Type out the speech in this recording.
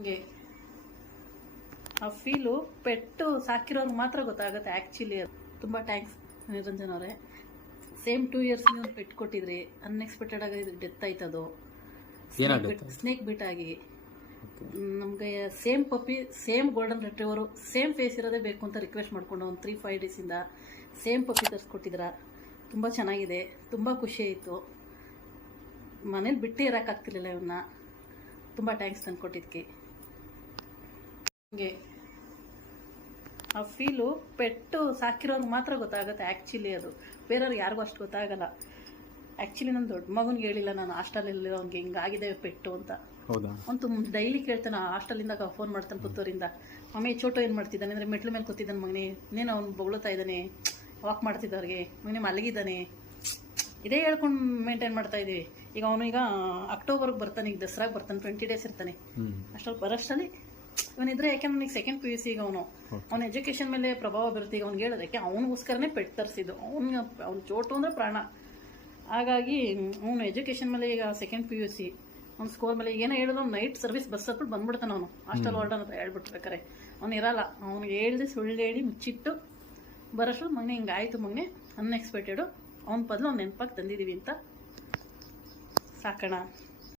ಹಂಗೆ ಆ ಫೀಲು ಪೆಟ್ಟು ಸಾಕಿರೋರ್ಗೆ ಮಾತ್ರ ಗೊತ್ತಾಗುತ್ತೆ ಆ್ಯಕ್ಚುಲಿ. ಅದು ತುಂಬ ಥ್ಯಾಂಕ್ಸ್ ನಿರಂಜನ್ ಅವರೇ. ಸೇಮ್ 2 years ನೀವು ಪೆಟ್ಟು ಕೊಟ್ಟಿದ್ರಿ, ಅನ್ಎಕ್ಸ್ಪೆಕ್ಟೆಡ್ ಆಗಿ ಡೆತ್ ಆಯ್ತದು. ಸ್ನೇಕ್ ಬಿಟ್ ಆಗಿ ನಮಗೆ ಸೇಮ್ ಪಪ್ಪಿ, ಸೇಮ್ ಗೋಲ್ಡನ್ ರೆಟ್ರಿವರು, ಸೇಮ್ ಫೇಸ್ ಇರೋದೇ ಬೇಕು ಅಂತ ರಿಕ್ವೆಸ್ಟ್ ಮಾಡ್ಕೊಂಡು ಒಂದು 3-5 ಡೇಸಿಂದ ಸೇಮ್ ಪಪ್ಪಿ ತರಿಸ್ಕೊಟ್ಟಿದ್ರ. ತುಂಬ ಚೆನ್ನಾಗಿದೆ, ತುಂಬ ಖುಷಿ ಆಯಿತು. ಮನೇಲಿ ಬಿಟ್ಟೇ ಇರೋಕ್ಕಾಗ್ತಿರ್ಲಿಲ್ಲ ಇವನ್ನ. ತುಂಬ ಥ್ಯಾಂಕ್ಸ್ ತಂದು ಕೊಟ್ಟಿದ್ದಕ್ಕೆ. ಹಂಗೆ ಆ ಫೀಲು ಪೆಟ್ಟು ಸಾಕಿರೋರ್ಗೆ ಮಾತ್ರ ಗೊತ್ತಾಗುತ್ತೆ ಆ್ಯಕ್ಚುಲಿ. ಅದು ಬೇರೆಯವ್ರಿಗೆ ಯಾರಿಗೂ ಅಷ್ಟು ಗೊತ್ತಾಗಲ್ಲ. ಆ್ಯಕ್ಚುಲಿ ನನ್ನ ದೊಡ್ಡ ಮಗನಿಗೆ ಹೇಳಿಲ್ಲ ನಾನು, ಹಾಸ್ಟೆಲಲ್ಲಿ ಅವ್ನಿಗೆ ಹಿಂಗಾಗಿದೆ ಪೆಟ್ಟು ಅಂತ. ಅವ್ನು ಡೈಲಿ ಕೇಳ್ತಾನೆ, ಹಾಸ್ಟೆಲಿಂದ ಫೋನ್ ಮಾಡ್ತಾನೆ ಪುತ್ತೂರಿಂದ, ಮಮ್ಮಿ ಚೋಟು ಏನು ಮಾಡ್ತಿದ್ದಾನೆ ಅಂದರೆ ಮೆಟ್ಲು ಮೇಲೆ ಕೂತಿದ್ದಾನೆ ಮಗನೇ, ಇನ್ನೇನು ಅವ್ನು ಬೊಗಳ್ತಾ ಇದ್ದಾನೆ, ವಾಕ್ ಮಾಡ್ತಿದ್ದವ್ರಿಗೆ, ಮಗನೇ ಮಲಗಿದ್ದಾನೆ, ಇದೇ ಹೇಳ್ಕೊಂಡು ಮೇಂಟೈನ್ ಮಾಡ್ತಾ ಇದ್ದೀವಿ. ಈಗ ಅವನು ಅಕ್ಟೋಬರ್ಗೆ ಬರ್ತಾನೆ, ಈಗ ದಸರಾಗೆ ಬರ್ತಾನೆ, 20 days ಇರ್ತಾನೆ. ಅಷ್ಟರಲ್ಲಿ ಬರೋಷ್ಟರಲ್ಲಿ ಇವನಿದ್ರೆ, ಯಾಕೆಂದ್ರೆ ನನಗೆ ಸೆಕೆಂಡ್ PUC ಈಗ ಅವನ ಎಜುಕೇಷನ್ ಮೇಲೆ ಪ್ರಭಾವ ಬರುತ್ತೆ. ಈಗ ಅವ್ನಿಗೆ ಹೇಳೋದಕ್ಕೆ ಅವನಿಗೋಸ್ಕರನೇ ಪೆಟ್ಟು ತರಿಸಿದ್ದು. ಅವ್ನ ಚೋಟು ಅಂದರೆ ಪ್ರಾಣ. ಹಾಗಾಗಿ ಅವನು ಎಜುಕೇಷನ್ ಮೇಲೆ ಈಗ ಸೆಕೆಂಡ್ PUC, ಅವ್ನ ಸ್ಕೋರ್ ಮೇಲೆ ಏನೋ ಹೇಳಿದ್ರು, ನೈಟ್ ಸರ್ವಿಸ್ ಬಸ್ ಹತ್ಬಿಟ್ಟು ಬಂದ್ಬಿಡ್ತಾನೆ ಅವನು. ಹಾಸ್ಟೆಲ್ ವಾರ್ಡನ್ ಅಂತ ಹೇಳ್ಬಿಟ್ಬೇಕಾರೆ ಅವ್ನು ಇರಲ್ಲ. ಅವ್ನಿಗೆ ಹೇಳ್ದೆ ಸುಳ್ಳು ಹೇಳಿ ಮುಚ್ಚಿಟ್ಟು ಬರೋಷ್ಟು ಮಗನೇ ಹಿಂಗಾಯ್ತು ಮಗನೇ, ಅನ್ಎಕ್ಸ್ಪೆಕ್ಟೆಡು, ಅವ್ನ ಬದಲು ಅವ್ನು ನೆನಪಾಗಿ ತಂದಿದ್ದೀವಿ ಅಂತ ಸಾಕೋಣ.